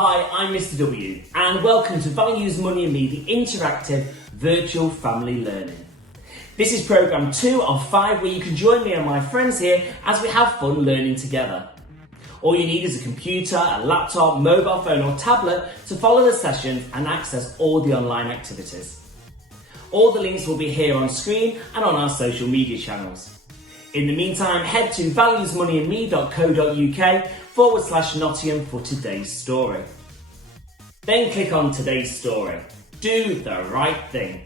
Hi, I'm Mr. W and welcome to Values, Money and Me, the interactive virtual family learning. This is programme 2 of 5 where you can join me and my friends here as we have fun learning together. All you need is a computer, a laptop, mobile phone or tablet to follow the sessions and access all the online activities. All the links will be here on screen and on our social media channels. In the meantime, head to valuesmoneyandme.co.uk/Nottingham for today's story. Then click on today's story. Do the right thing.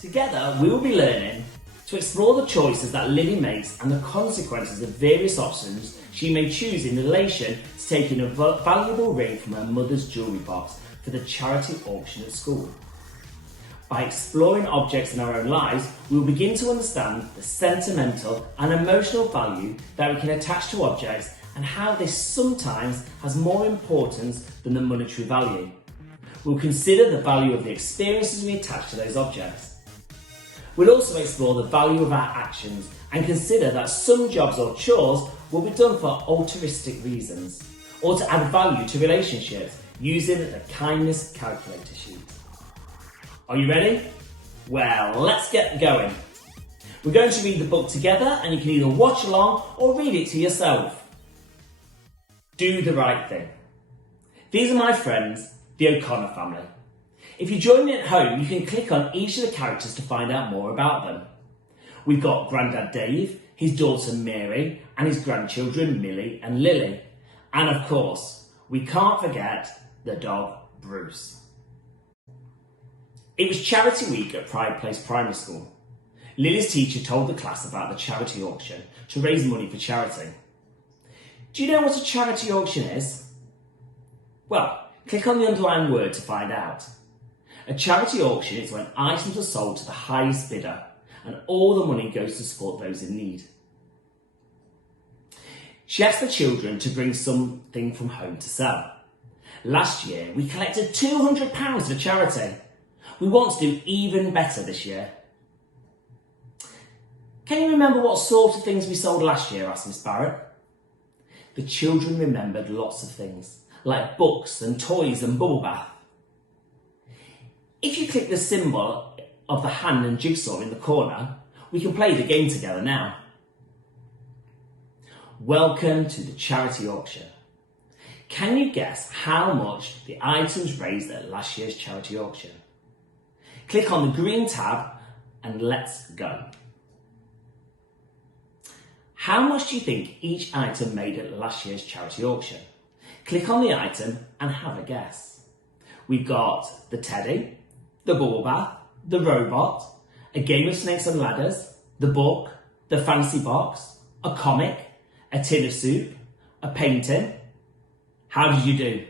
Together, we will be learning to explore the choices that Lily makes and the consequences of various options she may choose in relation to taking a valuable ring from her mother's jewellery box for the charity auction at school. By exploring objects in our own lives, we will begin to understand the sentimental and emotional value that we can attach to objects and how this sometimes has more importance than the monetary value. We'll consider the value of the experiences we attach to those objects. We'll also explore the value of our actions and consider that some jobs or chores will be done for altruistic reasons or to add value to relationships using the kindness calculator sheet. Are you ready? Well, let's get going. We're going to read the book together and you can either watch along or read it to yourself. Do the right thing. These are my friends, the O'Connor family. If you join me at home, you can click on each of the characters to find out more about them. We've got Grandad Dave, his daughter Mary, and his grandchildren Millie and Lily. And of course, we can't forget the dog Bruce. It was charity week at Pride Place Primary School. Lily's teacher told the class about the charity auction to raise money for charity. Do you know what a charity auction is? Well, click on the underlined word to find out. A charity auction is when items are sold to the highest bidder and all the money goes to support those in need. She asked the children to bring something from home to sell. Last year, we collected £200 for charity. We want to do even better this year. Can you remember what sort of things we sold last year? Asked Miss Barrett. The children remembered lots of things, like books and toys and bubble bath. If you click the symbol of the hand and jigsaw in the corner, we can play the game together now. Welcome to the charity auction. Can you guess how much the items raised at last year's charity auction? Click on the green tab and let's go. How much do you think each item made at last year's charity auction? Click on the item and have a guess. We've got the teddy, the bubble bath, the robot, a game of snakes and ladders, the book, the fancy box, a comic, a tin of soup, a painting. How did you do?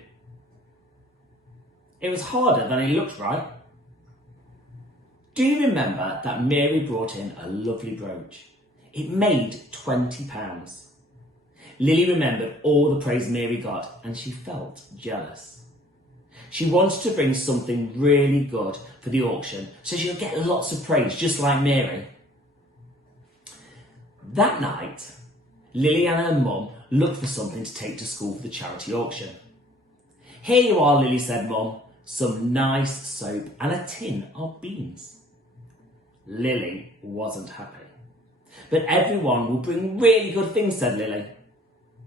It was harder than it looked, right? Do you remember that Mary brought in a lovely brooch? It made £20. Lily remembered all the praise Mary got and she felt jealous. She wanted to bring something really good for the auction so she'll get lots of praise just like Mary. That night, Lily and her mum looked for something to take to school for the charity auction. Here you are, Lily said Mum, some nice soap and a tin of beans. Lily wasn't happy. But everyone will bring really good things, said Lily.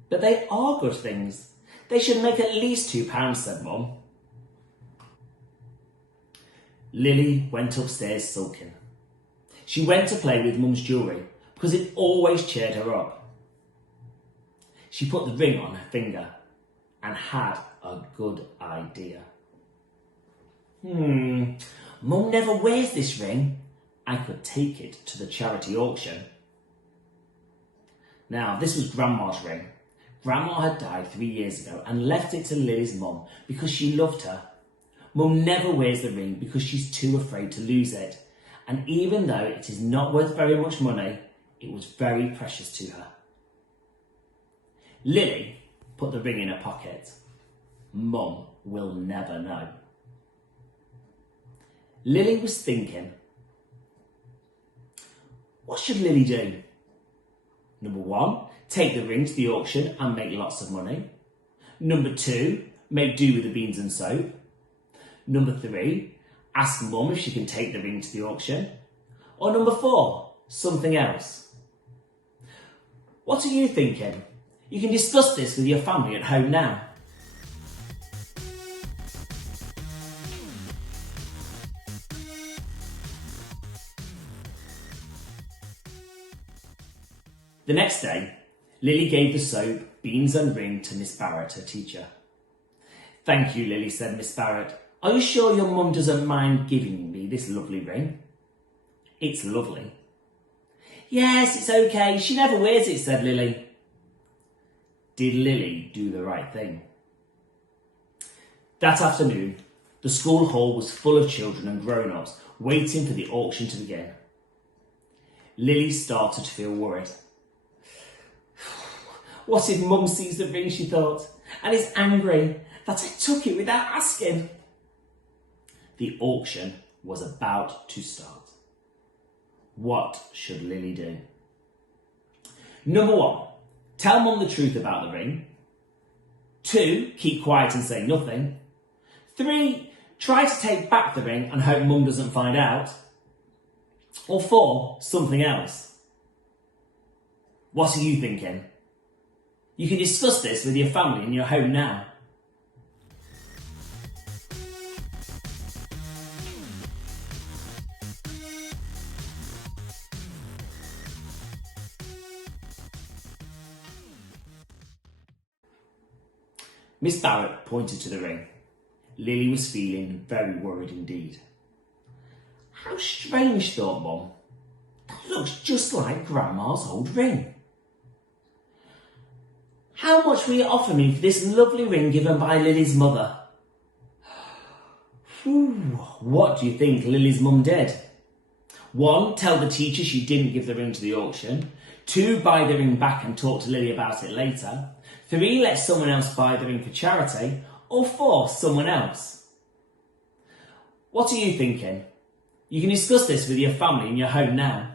But they are good things. They should make at least £2, said Mum. Lily went upstairs sulking. She went to play with Mum's jewellery because it always cheered her up. She put the ring on her finger and had a good idea. Mum never wears this ring. I could take it to the charity auction. Now, this was Grandma's ring. Grandma had died 3 years ago and left it to Lily's mum because she loved her. Mum never wears the ring because she's too afraid to lose it. And even though it is not worth very much money, it was very precious to her. Lily put the ring in her pocket. Mum will never know. Lily was thinking, what should Lily do? Number 1, take the ring to the auction and make lots of money. Number 2, make do with the beans and soap. Number 3, ask mum if she can take the ring to the auction. Or number 4, something else. What are you thinking? You can discuss this with your family at home now. The next day, Lily gave the soap, beans and ring to Miss Barrett, her teacher. "Thank you, Lily," said Miss Barrett. "Are you sure your mum doesn't mind giving me this lovely ring?" "It's lovely." "Yes, it's okay. She never wears it," said Lily. Did Lily do the right thing? That afternoon, the school hall was full of children and grown-ups waiting for the auction to begin. Lily started to feel worried. What if Mum sees the ring, she thought, and is angry that I took it without asking? The auction was about to start. What should Lily do? Number 1, tell Mum the truth about the ring. 2, keep quiet and say nothing. 3, try to take back the ring and hope Mum doesn't find out. Or 4, something else. What are you thinking? You can discuss this with your family in your home now. Miss Barrett pointed to the ring. Lily was feeling very worried indeed. How strange, thought Mum. That looks just like Grandma's old ring. How much will you offer me for this lovely ring given by Lily's mother? What do you think Lily's mum did? 1, tell the teacher she didn't give the ring to the auction. 2, buy the ring back and talk to Lily about it later. 3, let someone else buy the ring for charity. Or 4, someone else. What are you thinking? You can discuss this with your family in your home now.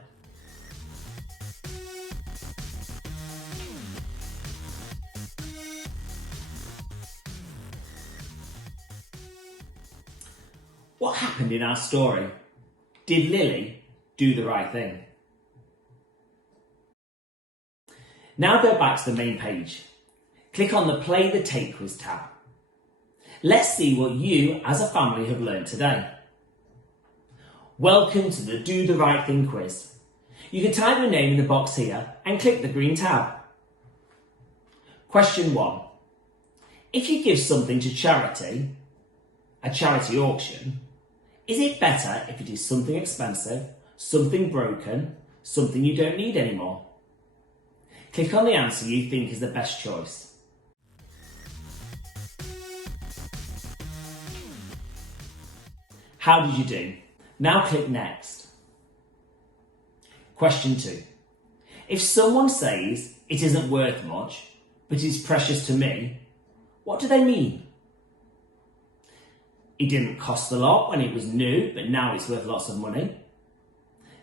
What happened in our story? Did Lily do the right thing? Now go back to the main page. Click on the Play the Tape Quiz tab. Let's see what you as a family have learned today. Welcome to the Do the Right Thing quiz. You can type your name in the box here and click the green tab. Question 1. If you give something to charity, a charity auction, is it better if it is something expensive, something broken, something you don't need anymore? Click on the answer you think is the best choice. How did you do? Now click Next. Question 2. If someone says it isn't worth much, but is precious to me, what do they mean? It didn't cost a lot when it was new, but now it's worth lots of money.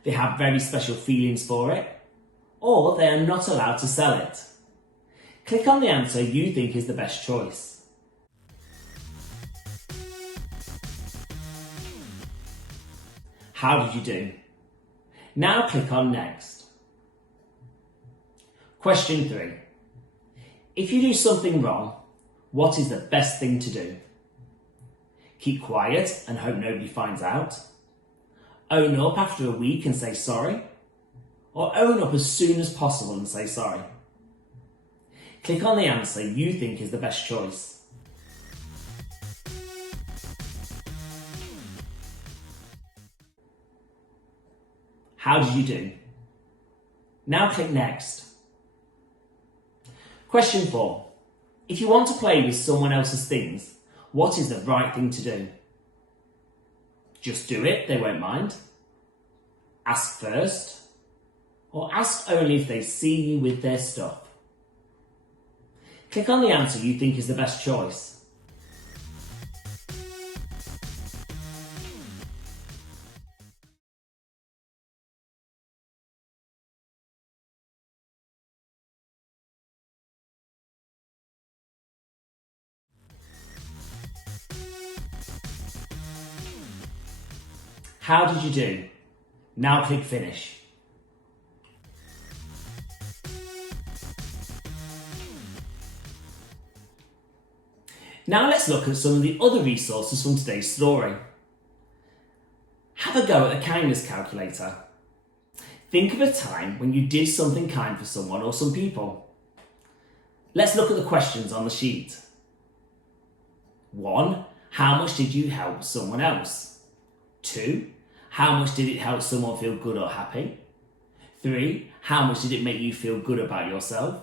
They have very special feelings for it, or they are not allowed to sell it. Click on the answer you think is the best choice. How did you do? Now click on Next. Question 3. If you do something wrong, what is the best thing to do? Keep quiet and hope nobody finds out? Own up after a week and say sorry? Or own up as soon as possible and say sorry? Click on the answer you think is the best choice. How did you do? Now click Next. Question 4. If you want to play with someone else's things, what is the right thing to do? Just do it, they won't mind. Ask first, or ask only if they see you with their stuff. Click on the answer you think is the best choice. How did you do? Now click finish. Now let's look at some of the other resources from today's story. Have a go at the kindness calculator. Think of a time when you did something kind for someone or some people. Let's look at the questions on the sheet. 1. How much did you help someone else? 2. How much did it help someone feel good or happy? 3. How much did it make you feel good about yourself?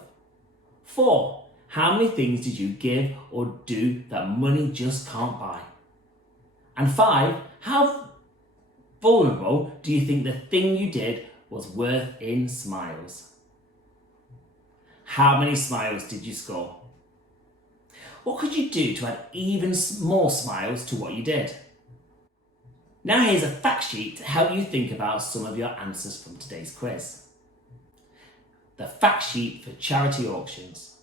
4. How many things did you give or do that money just can't buy? And 5. How vulnerable do you think the thing you did was worth in smiles? How many smiles did you score? What could you do to add even more smiles to what you did? Now here's a fact sheet to help you think about some of your answers from today's quiz. The fact sheet for charity auctions.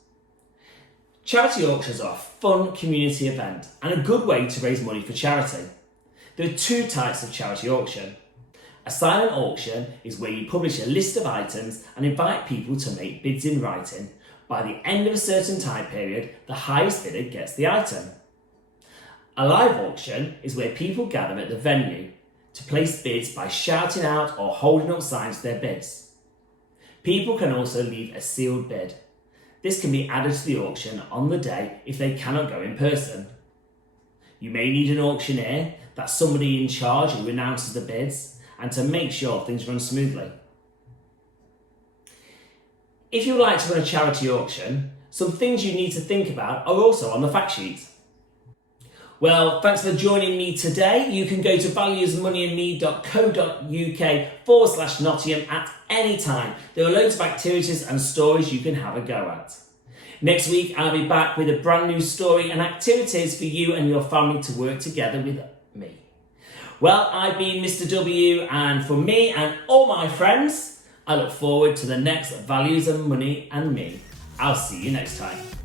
Charity auctions are a fun community event and a good way to raise money for charity. There are 2 types of charity auction. A silent auction is where you publish a list of items and invite people to make bids in writing. By the end of a certain time period, the highest bidder gets the item. A live auction is where people gather at the venue to place bids by shouting out or holding up signs to their bids. People can also leave a sealed bid. This can be added to the auction on the day if they cannot go in person. You may need an auctioneer, that's somebody in charge who announces the bids, and to make sure things run smoothly. If you would like to run a charity auction, some things you need to think about are also on the fact sheet. Well, thanks for joining me today. You can go to valuesmoneyandme.co.uk/Nottingham at any time. There are loads of activities and stories you can have a go at. Next week, I'll be back with a brand new story and activities for you and your family to work together with me. Well, I've been Mr. W, and for me and all my friends, I look forward to the next Values and Money and Me. I'll see you next time.